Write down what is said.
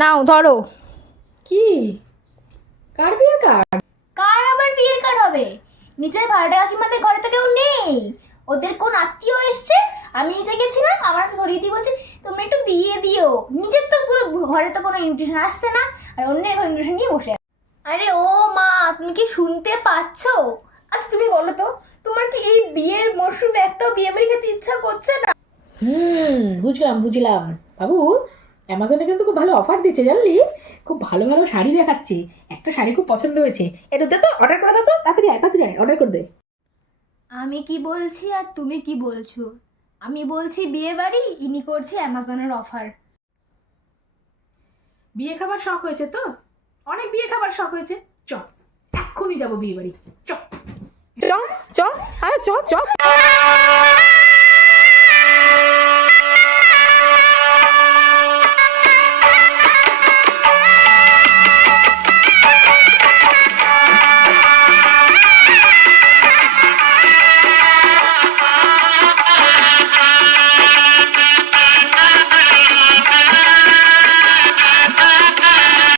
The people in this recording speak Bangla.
নাও ধরো। কি? কার বিয়ের কার্ড? কার আবার বিয়ের কার্ড হবে? নিজের ভাড়া কাকিমাদের ঘরে তো কেউ নেই, ওদের কোন আত্মীয় এসছে, আমি নিজে গেছিলাম, আমার তো ধরিয়ে দিয়ে বলছে তুমি একটু দিয়ে দিও। নিজের তো পুরো ঘরে তো কোনো ইনভিটেশন আসছে না, আর অন্যের ইনভিটেশন নিয়ে বসে আছে। আরে ও মা, তুমি কি শুনতে পাচ্ছো? আচ্ছা তুমি বলো তো, তোমার কি এই বিয়ের মরশুমে একটাও বিয়ে বাড়ি খেতে ইচ্ছা করছে না? বুঝলাম বুঝলাম। বাবু, অ্যামাজনে কিন্তু খুব ভালো অফার দিচ্ছে জানলি? খুব ভালো ভালো শাড়ি দেখাচ্ছে। একটা শাড়ি খুব পছন্দ হয়েছে। একটু দে তো, অর্ডার করে দে তো, তাড়াতাড়ি আয় অর্ডার করে দে। আমি কি বলছি আর তুমি কি বলছো? আমি বলছি বিয়ে বাড়ি, ইনি করছে অ্যামাজনের অফার। বিয়ে খাবার শখ হয়েছে তো? অনেক বিয়ে খাবার শখ হয়েছে। চ, এক্ষুনি যাবো বিয়ে বাড়ি। চ চ চ, আরে চ চ।